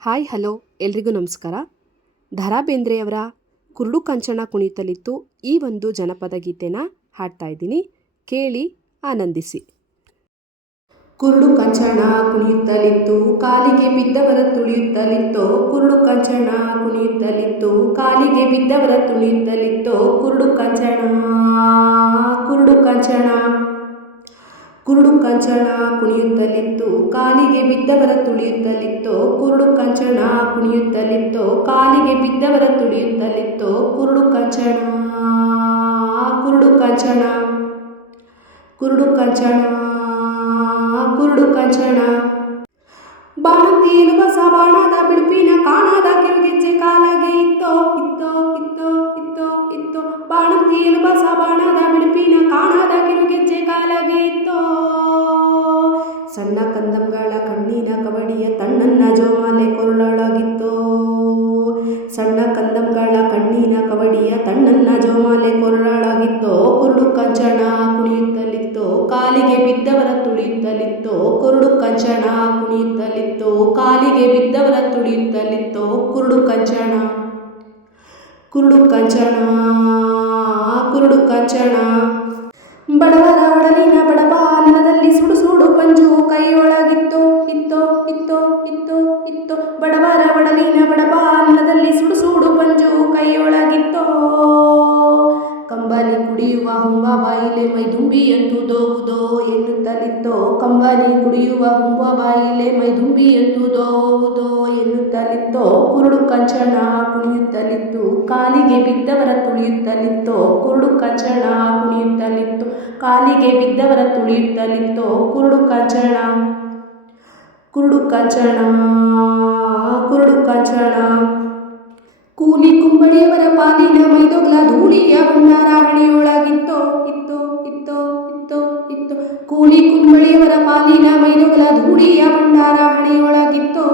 Hi, hello, ಎಲ್ರಿಗೂ ನಮಸ್ಕಾರ. ಧರಾ ಬೇಂದ್ರೆಯವರ ಕುರುಡು ಕಂಚಣ ಕುಣಿತಲಿತ್ತು ಈ ಒಂದು ಜನಪದ ಗೀತೆನ ಹಾಡ್ತಾ ಇದ್ದೀನಿ. ಕೇಳಿ, ಆನಂದಿಸಿ. ಕುರುಡು ಕಂಚಣ ಕುಣಿಯುತ್ತಲಿತ್ತು ಕಾಲಿಗೆ ಬಿದ್ದವರ ತುಳಿಯುತ್ತಲಿತ್ತೋ. ಕುರುಡು ಕಂಚಣ ಕುಣಿಯುತ್ತಲಿತ್ತು ಕಾಲಿಗೆ ಬಿದ್ದವರ ತುಳಿಯುತ್ತಲಿತ್ತೋ. ಕುರುಡು ಕಂಚಣ ಕುರುಡು ಕಂಚಣ ಕುರುಡು ಕಂಚಣ ಕುಣಿಯುತ್ತಲಿತ್ತು, ಕಾಲಿಗೆ ಬಿದ್ದವರ ತುಳಿಯುತ್ತಲಿತ್ತು, ಕುರುಡು ಕಂಚಣ ಕುಣಿಯುತ್ತಲಿತ್ತು, ಕಾಲಿಗೆ ಬಿದ್ದವರ ತುಳಿಯುತ್ತಲಿತ್ತು, ಕುರುಡು ಕಂಚಣ ಕುರುಡು ಕಂಚಣ ಕುರುಡು ಕಂಚಣ ಕುರುಡು ಕಂಚಣ ಬಾಣಂತಿಯಲು ಬಸ ಸಬಾಣದ ಸಣ್ಣ ಕಂದಂಗಳ ಕಣ್ಣಿನ ಕವಡಿಯ ತಣ್ಣನ್ನ ಜೋಮಾಲೆ ಕೊರಳಾಗಿತ್ತು ಸಣ್ಣ ಕಂದಂಗಳ ಕಣ್ಣಿನ ಕವಡಿಯ ತಣ್ಣನ್ನ ಜೋಮಾಲೆ ಕೊರಳಾಗಿತ್ತು ಕುರುಡು ಕಂಚಣ ಕುಣಿಯುತ್ತಲಿತ್ತು. ಕಾಲಿಗೆ ಬಿದ್ದವರ ತುಳಿಯುತ್ತಲಿತ್ತು. ಕುರುಡು ಕಂಚಣ ಕುಣಿಯುತ್ತಲಿತ್ತು. ಕಾಲಿಗೆ ಬಿದ್ದವರ ತುಳಿಯುತ್ತಲಿತ್ತು. ಕುರುಡು ಕಂಚಣ ಕುರುಡು ಕಂಚಣ ಕುರುಡು ಕಂಚಣ ಬಡವರ ಒಡಲಿನ ಬಡಪ ನೆಲದಲ್ಲಿ ಸುಡು ಸುಡು ಪಂಜು ಕೈಯೊಳಗಿತ್ತು ಇತ್ತೋ, ಇತ್ತು ಇತ್ತು ಇತ್ತು. ಬಡವರ ಬಡಲಿನ ಬಡಬ ಅನ್ನದಲ್ಲಿ ಸುಡು ಸುಡು ಪಂಜು ಕೈಯೊಳಗಿತ್ತೋ. ಕಂಬನಿ ಕುಡಿಯುವ ಹುಂಬ ಬಾಯಿಲೆ ಮೈದುಂಬಿ ಎಂತುದೋವುದೋ ಎನ್ನುತ್ತಲಿತ್ತೋ. ಕಂಬನಿ ಕುಡಿಯುವ ಹುಂಬ ಬಾಯಿಲೆ ಮೈದುಂಬಿ ಎಂತುದೋವುದೋ ಎನ್ನುತ್ತಲಿತ್ತೋ. ಕುರುಡು ಕಂಚಣ ಕುಣಿಯುತ್ತಲಿತ್ತು, ಕಾಲಿಗೆ ಬಿದ್ದವರ ತುಳಿಯುತ್ತಲಿತ್ತೋ. ಕುರುಡು ಕಂಚಣ ಕುಣಿಯುತ್ತಲಿತ್ತು ಕಾಲಿಗೆ ಬಿದ್ದವರ ತುಳಿಯುತ್ತಲಿತ್ತೋ ಕುರುಡು ಕಚ್ಚಣ ಕುರುಡು ಕಚ್ಚಣ ಕುರುಡು ಕಚ್ಚಣ ಕೂಲಿ ಕುಂಬಳಿಯವರ ಪಾಲಿನ ಮೈದೊಗ್ಲ ಧೂಳಿಯ ಭಂಡಾರ ಹಣಿಯೊಳಗಿತ್ತೋ ಇತ್ತೋ ಇತ್ತೋ ಇತ್ತೋ ಇತ್ತೋ. ಕೂಲಿ ಕುಂಬಳಿಯವರ ಪಾಲಿನ ಮೈದೊಗ್ಲ ಧೂಳಿಯ ಭಂಡಾರ ಹಣಿಯೊಳಗಿತ್ತೋ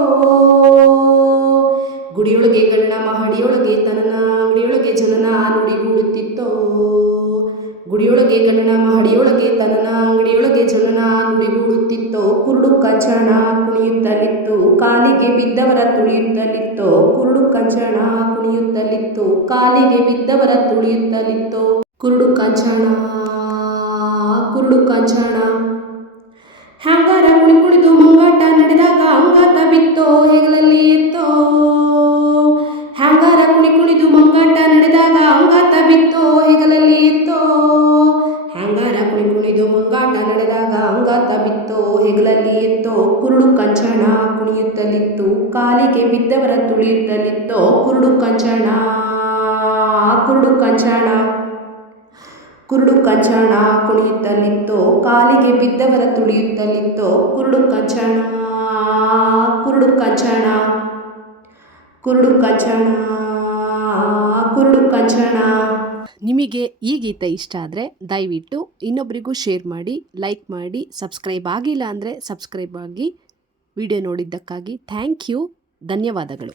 ಗುಡಿಯೊಳಗೆ ಗಣ್ಣ ಮಹಡಿಯೊಳಗೆ ತನನ ಗುಡಿಯೊಳಗೆ ಜನನ ನುಡಿಗೂಡುತ್ತಿತ್ತೋ. ಗುಡಿಯೊಳಗೆ ಗಣನ, ಮಹಡಿಯೊಳಗೆ ತನನ, ಅಂಗಡಿಯೊಳಗೆ ಜನನ ನುಡಿಗೂಡುತ್ತಿತ್ತೋ. ಕುರುಡು ಕಚಣ ಕುಣಿಯುತ್ತಲಿತ್ತು. ಕಾಲಿಗೆ ಬಿದ್ದವರ ತುಳಿಯುತ್ತಲಿತ್ತೋ. ಕುರುಡು ಕಚಣ ಕುಣಿಯುತ್ತಲಿತ್ತು. ಕಾಲಿಗೆ ಬಿದ್ದವರ ತುಳಿಯುತ್ತಲಿತ್ತೋ. ಕುರುಡು ಕಚಣ ಕುರುಡು ಕಂಚಣ ಕುಣಿದು ಮಂಗಾಟ ನಡೆದಾಗ ಅಂಗಾತ ಬಿತ್ತೋ ಹೆಗಲಲ್ಲಿ ಎತ್ತೋ ಕುರುಡು ಕಂಚಣ ಕುಣಿಯುತ್ತಲಿತ್ತು. ಕಾಲಿಗೆ ಬಿದ್ದವರ ತುಳಿಯುತ್ತಲಿತ್ತೋ ಕುರುಡು ಕಂಚಣ ಕುರುಡು ಕಂಚಣ ಕುರುಡು ಕಂಚಣ ಕುಣಿಯುತ್ತಲಿತ್ತೋ, ಕಾಲಿಗೆ ಬಿದ್ದವರ ತುಳಿಯುತ್ತಲಿತ್ತೋ, ಕುರುಡು ಕಂಚಣ ಕುರುಡು ಕಂಚಣ ಕುರುಡು ಕಂಚಣ. ಕುರುಡು ನಿಮಗೆ ಈ ಗೀತೆ ಇಷ್ಟ ಆದರೆ ದಯವಿಟ್ಟು ಇನ್ನೊಬ್ಬರಿಗೂ ಶೇರ್ ಮಾಡಿ, ಲೈಕ್ ಮಾಡಿ, ಸಬ್ಸ್ಕ್ರೈಬ್ ಆಗಿಲ್ಲ ಅಂದರೆ ಸಬ್ಸ್ಕ್ರೈಬ್ ಆಗಿ. ವಿಡಿಯೋ ನೋಡಿದ್ದಕ್ಕಾಗಿ ಥ್ಯಾಂಕ್ ಯು. ಧನ್ಯವಾದಗಳು.